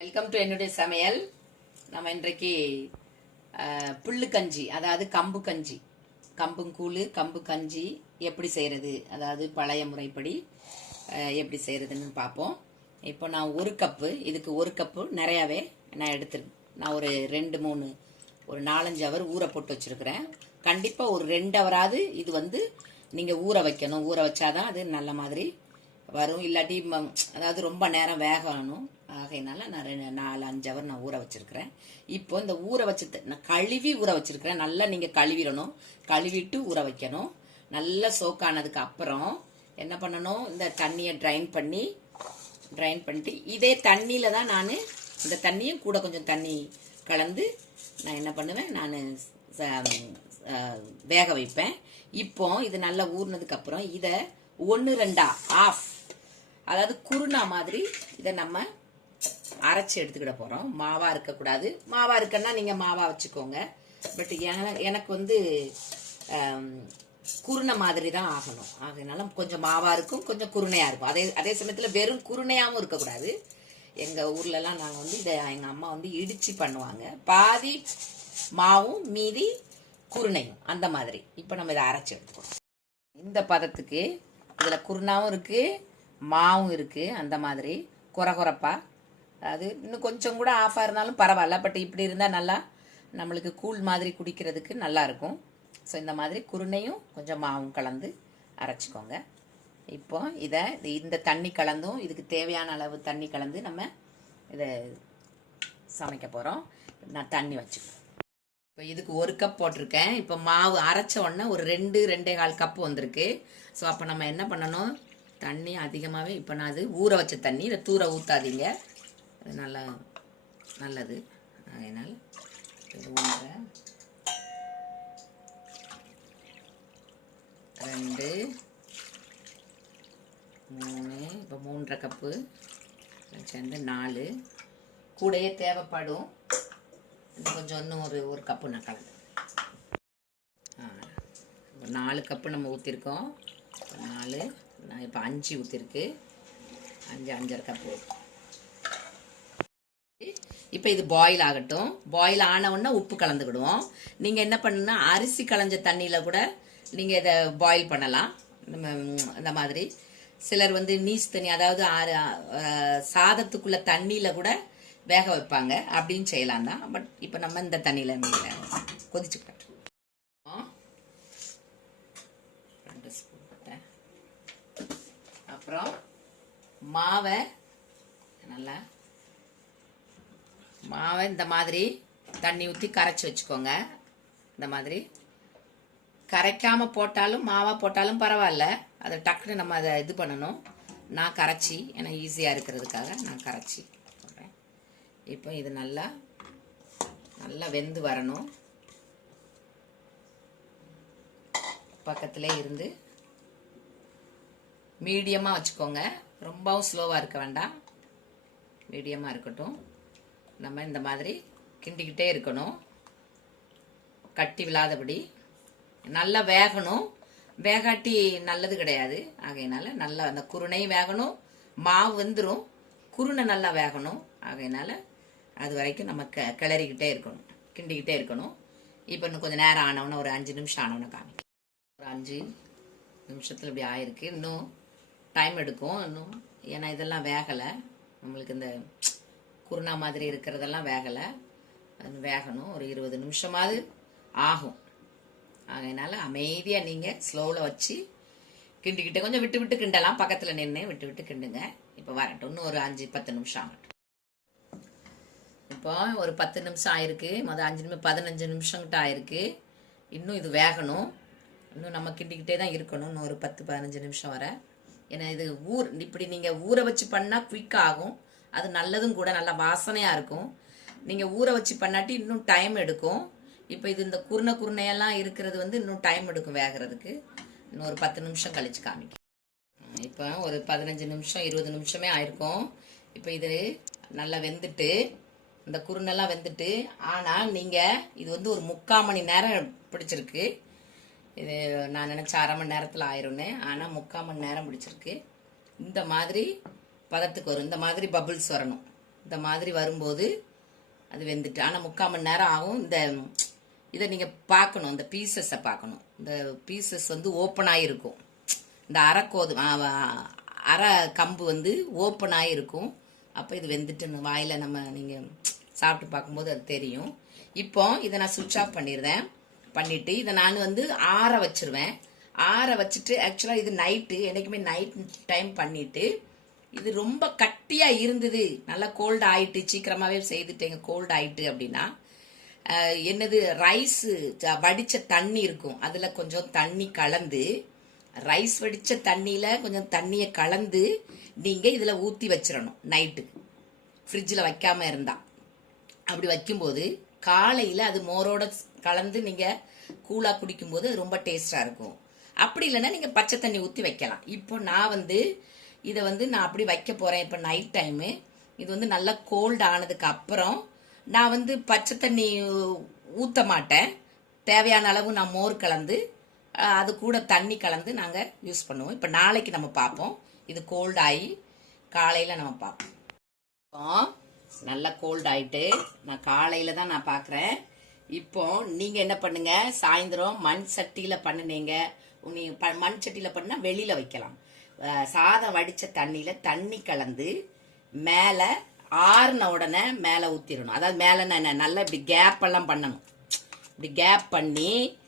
Welcome to என்னுடைய சமையல். நம்ம இன்றைக்கு புல்லு கஞ்சி அதாவது கம்பு கஞ்சி. கம்புங்கூழு கம்பு கஞ்சி எப்படி செய்கிறது அதாவது பழைய முறைப்படி எப்படி செய்கிறதுன்னு பார்ப்போம். இப்போ நான் ஒரு கப்பு இதுக்கு ஒரு கப்பு நிறையாவே நான் எடுத்துருக்கேன் நான் ஒரு ரெண்டு மூணு ஒரு நாலஞ்சு அவர் ஊற போட்டு வச்சுருக்கிறேன். கண்டிப்பாக ஒரு ரெண்டு அவராவது இது வந்து நீங்கள் ஊற வைக்கணும். ஊற வச்சாதான் அது நல்ல மாதிரி வரும் இல்லாட்டி அதாவது ரொம்ப நேரம் வேகணும். ஆகையினால நான் ரெண்டு நாலு அஞ்சு ஹவர் நான் ஊற வச்சிருக்கிறேன். இப்போ இந்த ஊற வச்சது நான் கழுவி ஊற வச்சிருக்கிறேன். நல்லா நீங்க கழுவிடணும். கழுவிட்டு ஊற வைக்கணும். நல்லா சோக்கானதுக்கு அப்புறம் என்ன பண்ணணும்? இந்த தண்ணியை ட்ரைன் பண்ணி ட்ரைன் பண்ணிட்டு இதே தண்ணியில தான் நான் இந்த தண்ணியும் கூட கொஞ்சம் தண்ணி கலந்து நான் என்ன பண்ணுவேன்? நான் வேக வைப்பேன். இப்போ இது நல்லா ஊறினதுக்கு அப்புறம் இதை ஒன்று ரெண்டா ஆஃப் அதாவது குருணா மாதிரி இதை நம்ம அரைச்சி எடுத்துக்கிட போகிறோம் மாவா இருக்கக்கூடாது. மாவா இருக்குன்னா நீங்கள் மாவா வச்சுக்கோங்க. பட் எனக்கு வந்து குருணை மாதிரி தான் ஆகணும். அதனால கொஞ்சம் மாவா இருக்கும் கொஞ்சம் குருணையா இருக்கும். அதே அதே சமயத்தில் வெறும் குருணையாகவும் இருக்கக்கூடாது. எங்கள் ஊர்லலாம் நாங்கள் வந்து இதை எங்கள் அம்மா வந்து இடிச்சு பண்ணுவாங்க. பாதி மாவும் மீதி குருணையும். அந்த மாதிரி. இப்போ நம்ம இதை அரைச்சி எடுத்துக்கணும். இந்த பதத்துக்கு இதில் குருணாவும் இருக்குது மாவும் இருக்குது அந்த மாதிரி. குறகுறப்பாக குறைப்பா அது இன்னும் கொஞ்சம் கூட ஆஃபாக இருந்தாலும் பரவாயில்ல பட் இப்படி இருந்தால் நல்லா நம்மளுக்கு கூழ் மாதிரி குடிக்கிறதுக்கு நல்லா இருக்கும். ஸோ இந்த மாதிரி குருணையும் கொஞ்சம் மாவும் கலந்து அரைச்சிக்கோங்க. இப்போ இதை இந்த தண்ணி கலந்தும் இதுக்கு தேவையான அளவு தண்ணி கலந்து நம்ம இதை சமைக்க போகிறோம் நான் தண்ணி வச்சுக்கிறேன். இப்போ இதுக்கு ஒரு கப் போட்டிருக்கேன். இப்போ மாவு அரைச்ச உடனே ஒரு ரெண்டு ரெண்டே கால் கப் வந்திருக்கு. ஸோ அப்போ நம்ம என்ன பண்ணணும்? தண்ணி அதிகமாகவே இப்போ நான் அது ஊற வச்ச தண்ணி இதை தூர ஊற்றாதீங்க அது நல்லா நல்லது. அதனால் இது ரெண்டு மூணு இப்போ மூன்றரை கப்பு சேர்ந்து நாலு. கூடையே தேவைப்படும். கொஞ்சம் இன்னும் ஒரு ஒரு கப்பு நான் கலந்து. நாலு கப்பு நம்ம ஊற்றிருக்கோம் நாலு. நான் இப்போ அஞ்சு ஊற்றிருக்கு அஞ்சு அஞ்சரை கப்பு இப்போ இது பாயில் ஆகட்டும். பாயில் ஆன உடனே உப்பு கலந்துக்கிடுவோம். நீங்கள் என்ன பண்ணுன்னா அரிசி களைஞ்ச தண்ணியில் கூட நீங்கள் இதை பாயில் பண்ணலாம். நம்ம அந்த மாதிரி. சிலர் வந்து நீஸ் தண்ணி அதாவது ஆறு, சாதத்துக்குள்ளே சாதத்துக்குள்ள தண்ணியில் கூட வேக வைப்பாங்க. அப்படின்னு செய்யலாம் தான். பட் இப்போ நம்ம இந்த தண்ணியில் கொதிச்சுக்கிட்டோம் ரெண்டு ஸ்பூன் போட்டேன் அப்புறம் மாவை நல்லா. மாவை இந்த மாதிரி தண்ணி ஊற்றி கரைச்சி வச்சுக்கோங்க. இந்த மாதிரி. கரைக்காமல் போட்டாலும் மாவாக போட்டாலும் பரவாயில்ல. அதை டக்குன்னு நம்ம அதை இது பண்ணணும். நான் கரைச்சி ஏன்னா ஈஸியாக இருக்கிறதுக்காக நான் கரைச்சி போடுறேன். இப்போ இது நல்லா நல்லா வெந்து வரணும். பக்கத்திலே இருந்து மீடியமாக வச்சுக்கோங்க. ரொம்பவும் ஸ்லோவாக இருக்க வேண்டாம். மீடியமாக இருக்கட்டும். நம்ம இந்த மாதிரி கிண்டிக்கிட்டே இருக்கணும். கட்டி விழாதபடி. நல்லா வேகணும். வேகாட்டி நல்லது கிடையாது. ஆகையினால நல்லா அந்த குருணையும் வேகணும். மாவு வெந்துடும் குருணை நல்லா வேகணும். ஆகையினால அது வரைக்கும் நம்ம க கிளறிக்கிட்டே இருக்கணும். கிண்டிக்கிட்டே இருக்கணும். இப்போ இன்னும் கொஞ்சம் நேரம் ஆனவொன்னே ஒரு அஞ்சு நிமிஷம் ஆனவொன்னே காமிக்கும் ஒரு அஞ்சு நிமிஷத்தில் இப்படி ஆயிருக்கு. இன்னும் டைம் எடுக்கும். இன்னும் ஏன்னா இதெல்லாம் வேகலை. நம்மளுக்கு இந்த குருணா மாதிரி இருக்கிறதெல்லாம் வேகலை. அது வேகணும். ஒரு இருபது நிமிஷமாவது ஆகும். அதனால அமைதியாக நீங்கள் ஸ்லோவில் வச்சு கிண்டிக்கிட்டு கொஞ்சம் விட்டு விட்டு கிண்டலாம். பக்கத்தில் நின்று விட்டு விட்டு கிண்டுங்க. இப்போ வரட்டும். இன்னும் ஒரு அஞ்சு பத்து நிமிஷம் ஆகட்டும். இப்போ ஒரு பத்து நிமிஷம் ஆயிருக்கு. மொதல் அஞ்சு நிமிஷம் பதினஞ்சு நிமிஷம் கிட்ட ஆயிருக்கு. இன்னும் இது வேகணும். இன்னும் நம்ம கிண்டிக்கிட்டே தான் இருக்கணும். இன்னும் ஒரு பத்து பதினஞ்சு நிமிஷம் வர. ஏன்னா இது ஊர் இப்படி நீங்கள் ஊற வச்சு பண்ணால் குயிக் ஆகும். அது நல்லதும் கூட நல்லா வாசனையாக இருக்கும். நீங்கள் ஊற வச்சு பண்ணாட்டி இன்னும் டைம் எடுக்கும். இப்போ இது இந்த குருணை குருணையெல்லாம் இருக்கிறது வந்து இன்னும் டைம் எடுக்கும் வேகிறதுக்கு. இன்னும் ஒரு பத்து நிமிஷம் கழிச்சு காமிக்கும் இப்போ ஒரு பதினஞ்சு நிமிஷம் இருபது நிமிஷமே ஆயிருக்கும். இப்போ இது நல்லா வெந்துட்டு இந்த குருணெல்லாம் வெந்துட்டு ஆனால் நீங்கள் இது வந்து ஒரு முக்கால் மணி நேரம் பிடிச்சிருக்கு. இது நான் நினச்ச அரை மணி நேரத்தில் ஆயிரும்னு. ஆனால் முக்கால் மணி நேரம் பிடிச்சிருக்கு இந்த மாதிரி பதத்துக்கு வரும். இந்த மாதிரி பபுள்ஸ் வரணும். இந்த மாதிரி வரும்போது அது வெந்துட்டு ஆனால் முக்கால் மணி நேரம் ஆகும். இந்த இதை நீங்கள் பார்க்கணும். இந்த பீசஸை பார்க்கணும். இந்த பீசஸ் வந்து ஓப்பனாக இருக்கும் இந்த அரைக்கோது அரை கம்பு வந்து ஓப்பனாக இருக்கும் அப்போ இது வெந்துட்டு வாயில் நம்ம நீங்கள் சாப்பிட்டு பார்க்கும்போது அது தெரியும். இப்போ இதை நான் சுவிட்ச் ஆஃப் பண்ணிடுறேன். பண்ணிட்டு இதை நான் வந்து ஆற வச்சிருவேன். ஆற வச்சுட்டு ஆக்சுவலாக இது நைட்டு என்றைக்குமே நைட் டைம் பண்ணிட்டு இது ரொம்ப கட்டியாக இருந்தது. நல்லா கோல்டு ஆயிட்டு சீக்கிரமாகவே செய்துட்டேங்க கோல்டு ஆயிட்டு அப்படின்னா என்னது ரைஸ் வடித்த தண்ணி இருக்கும். அதில் கொஞ்சம் தண்ணி கலந்து ரைஸ் வடித்த தண்ணியில் கொஞ்சம் தண்ணியை கலந்து நீங்கள் இதில் ஊற்றி வச்சிடணும் நைட்டு ஃப்ரிட்ஜில் வைக்காமல் இருந்தால் அப்படி வைக்கும்போது காலையில் அது மோரோட கலந்து நீங்கள் கூலாக குடிக்கும்போது ரொம்ப டேஸ்டாக இருக்கும். அப்படி இல்லைன்னா நீங்கள் பச்சை தண்ணி ஊற்றி வைக்கலாம். இப்போ நான் வந்து இதை வந்து நான் அப்படி வைக்க போகிறேன் இப்போ நைட் டைமு இது வந்து நல்லா கோல்டு ஆனதுக்கு அப்புறம் நான் வந்து பச்சை தண்ணி ஊற்ற மாட்டேன். தேவையான அளவு நான் மோர் கலந்து அது கூட தண்ணி கலந்து நாங்கள் யூஸ் பண்ணுவோம். இப்போ நாளைக்கு நம்ம பார்ப்போம். இது கோல்ட் ஆகி காலையில் நம்ம பார்ப்போம். நல்லா கோல்ட் ஆகிட்டு நான் காலையில் தான் நான் பார்க்குறேன். இப்போ நீங்க என்ன பண்ணுங்க? சாயந்தரம் மண் சட்டியில பண்ணுனீங்க. நீங்க ப- மண் சட்டியில பண்ணா வெளியில வைக்கலாம். சாதம் வடிச்ச தண்ணியில தண்ணி கலந்து மேல ஆறுன உடனே மேல ஊத்திடணும். அதாவது மேல நான் நல்லா இப்படி கேப் எல்லாம் பண்ணணும். இப்படி கேப் பண்ணி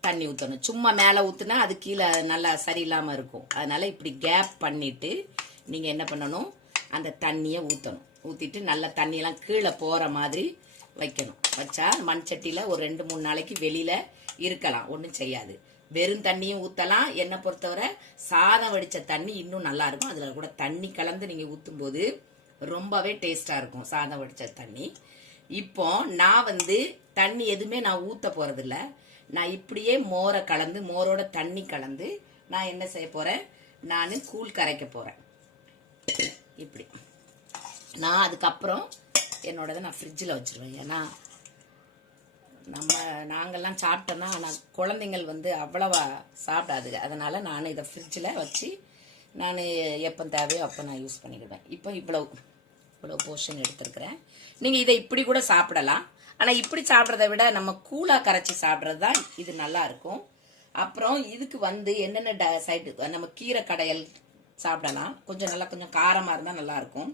தண்ணி ஊற்றணும் சும்மா மேலே ஊற்றுனா அது கீழே நல்லா சரியில்லாமல் இருக்கும். அதனால இப்படி கேப் பண்ணிட்டு நீங்கள் என்ன பண்ணணும்? அந்த தண்ணியை ஊற்றணும் ஊற்றிட்டு நல்லா தண்ணியெல்லாம் கீழே போகிற மாதிரி வைக்கணும். வச்சா மண் சட்டியில் ஒரு ரெண்டு மூணு நாளைக்கு வெளியில் இருக்கலாம். ஒன்றும் செய்யாது. வெறும் தண்ணியும் ஊற்றலாம் என்னை பொறுத்தவரை சாதம் வடித்த தண்ணி இன்னும் நல்லா இருக்கும். அதில் கூட தண்ணி கலந்து நீங்கள் ஊற்றும்போது ரொம்பவே டேஸ்ட்டாக இருக்கும் சாதம் வடித்த தண்ணி. இப்போ நான் வந்து தண்ணி எதுவுமே நான் ஊத்த போகிறதில்ல நான் இப்படியே மோரை கலந்து மோரோட தண்ணி கலந்து நான் என்ன செய்ய போறேன்? நான் கூழ் கரைக்க போறேன். இப்படி. நான் அதுக்கப்புறம் என்னோடதை நான் ஃப்ரிட்ஜில் வச்சுருவேன். ஏன்னா நம்ம நாங்கள்லாம் சாப்பிட்டோன்னா ஆனால் குழந்தைங்கள் வந்து அவ்வளவா சாப்பிடாதுங்க. அதனால் நான் இதை ஃப்ரிட்ஜில் வச்சு நான் எப்போ தேவையோ அப்போ நான் யூஸ் பண்ணிக்கிடுவேன். இப்போ இவ்வளோ இவ்வளோ போர்ஷன் எடுத்துருக்குறேன். நீங்கள் இதை இப்படி கூட சாப்பிடலாம். ஆனால் இப்படி சாப்பிட்றத விட நம்ம கூலாக கரைச்சி சாப்பிட்றது தான் இது நல்லாயிருக்கும் அப்புறம் இதுக்கு வந்து என்னென்ன சைடு நம்ம கீரை கடையல் சாப்பிடலாம். கொஞ்சம் நல்லா கொஞ்சம் காரமாக இருந்தால் நல்லாயிருக்கும்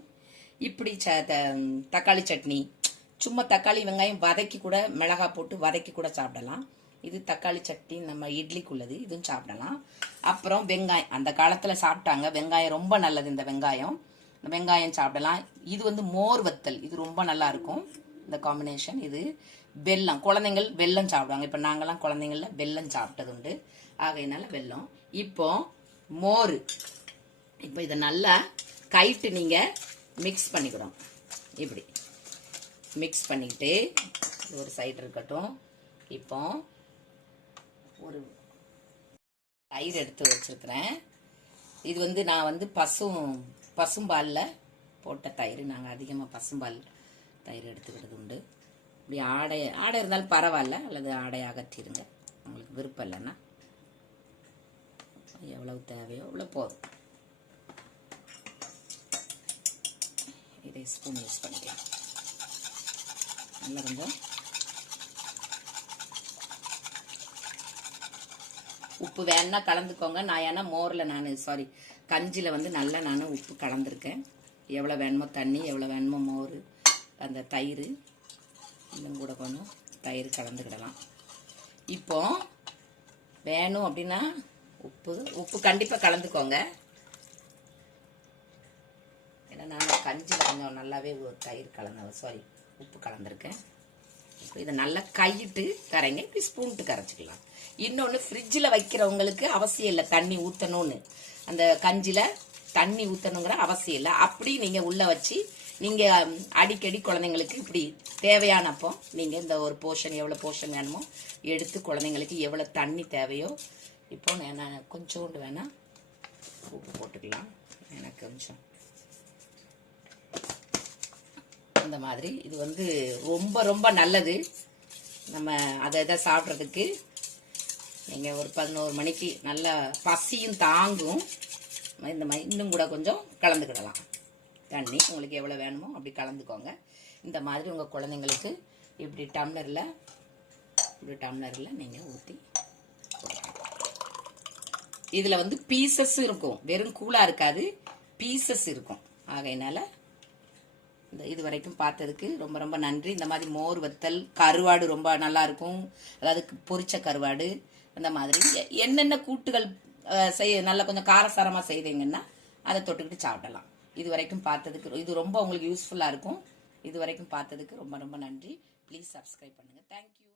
இப்படி ச- த- தக்காளி சட்னி. சும்மா தக்காளி வெங்காயம் வதக்கி கூட மிளகாய் போட்டு வதக்கி கூட சாப்பிடலாம். இது தக்காளி சட்னி நம்ம இட்லிக்குள்ளது இதுவும் சாப்பிடலாம். அப்புறம் வெங்காயம். அந்த காலத்தில் சாப்பிட்டாங்க. வெங்காயம் ரொம்ப நல்லது இந்த வெங்காயம். இந்த வெங்காயம் சாப்பிடலாம். இது வந்து மோர் வத்தல். இது ரொம்ப நல்லா இருக்கும். இந்த காம்பினேஷன் இது. வெல்லம். குழந்தைங்கள் வெல்லம் சாப்பிடுவாங்க. இப்போ நாங்களாம் குழந்தைங்கள வெல்லம் சாப்பிட்டது உண்டு. ஆகையினால வெல்லம். இப்போ மோர். இப்போ இதை நல்லா கைட்டு நீங்கள் மிக்ஸ் பண்ணிக்கிறோம். இப்படி. மிக்ஸ் பண்ணிக்கிட்டு ஒரு சைடு இருக்கட்டும். இப்போ ஒரு தயிர் எடுத்து வச்சிருக்கிறேன். இது வந்து நான் வந்து பசும் பசும்பாலில் போட்ட தயிர். நாங்கள் அதிகமாக பசும்பால் தயிர் எடுத்துக்கிறது உண்டு. இப்படி ஆடை ஆடை இருந்தாலும் பரவாயில்ல. அல்லது ஆடை அகற்றிடுங்க. உங்களுக்கு விருப்பம் இல்லைன்னா. எவ்வளவு தேவையோ அவ்வளோ போதும். இதை ஸ்பூன் யூஸ் பண்ணிக்கலாம். நல்லா கொஞ்சம் உப்பு வேணா கலந்துக்கோங்க. நான் ஏன்னா மோரில் நான் சாரி கஞ்சியில் வந்து நல்லா நான் உப்பு கலந்துருக்கேன். எவ்வளோ வேணுமோ தண்ணி எவ்வளோ வேணுமோ மோர் அந்த தயிர் இன்னும் கூட கொஞ்சம் தயிர் கலந்துக்கிடலாம். இப்போ வேணும் அப்படின்னா உப்பு உப்பு கண்டிப்பாக கலந்துக்கோங்க. ஏன்னா நான் கஞ்சி கொஞ்சம் நல்லாவே தயிர் கலந்த சாரி உப்பு கலந்துருக்கேன். இப்போ இதை நல்லா கையிட்டு கரைங்க இப்படி ஸ்பூன்ட்டு கரைச்சிக்கலாம். இன்னொன்று ஃப்ரிட்ஜில் வைக்கிறவங்களுக்கு அவசியம் இல்லை தண்ணி ஊற்றணும்னு அந்த கஞ்சியில் தண்ணி ஊற்றணுங்கிற அவசியம் இல்லை. அப்படி நீங்கள் உள்ளே வச்சு நீங்கள் அடிக்கடி குழந்தைங்களுக்கு இப்படி தேவையானப்போ நீங்கள் இந்த ஒரு போர்ஷன் எவ்வளோ போர்ஷன் வேணுமோ எடுத்து குழந்தைங்களுக்கு எவ்வளோ தண்ணி தேவையோ இப்போ நான் கொஞ்சோண்டு வேணால் உப்பு போட்டுக்கலாம். எனக்கு கொஞ்சம் அந்த மாதிரி. இது வந்து ரொம்ப ரொம்ப நல்லது. நம்ம அதை இதை சாப்பிட்றதுக்கு. நீங்கள் ஒரு பதினோரு மணிக்கு நல்லா பசியும் தாங்கும். இந்த மாதிரி இன்னும் கூட கொஞ்சம் கலந்துக்கிடலாம். தண்ணி உங்களுக்கு எவ்வளோ வேணுமோ அப்படி கலந்துக்கோங்க. இந்த மாதிரி உங்கள் குழந்தைங்களுக்கு இப்படி டம்ளரில் இப்படி டம்ளரில் நீங்கள் ஊற்றி இதில் வந்து பீசஸ் இருக்கும். வெறும் கூலாக இருக்காது. பீசஸ் இருக்கும். ஆகையினால இது வரைக்கும் பார்த்ததுக்கு ரொம்ப ரொம்ப நன்றி. இந்த மாதிரி மோர் வத்தல் கருவாடு ரொம்ப நல்லா இருக்கும் அதாவது பொரிச்ச கருவாடு அந்த மாதிரி. என்னென்ன கூட்டுகள் செய்ய நல்லா கொஞ்சம் காரசாரமாக செய்தீங்கன்னா அதை தொட்டுக்கிட்டு சாப்பிடலாம். இது வரைக்கும் பார்த்ததுக்கு இது ரொம்ப உங்களுக்கு யூஸ்ஃபுல்லாக இருக்கும். இது வரைக்கும் பார்த்ததுக்கு ரொம்ப ரொம்ப நன்றி. ப்ளீஸ் சப்ஸ்கிரைப் பண்ணுங்கள் தேங்க்யூ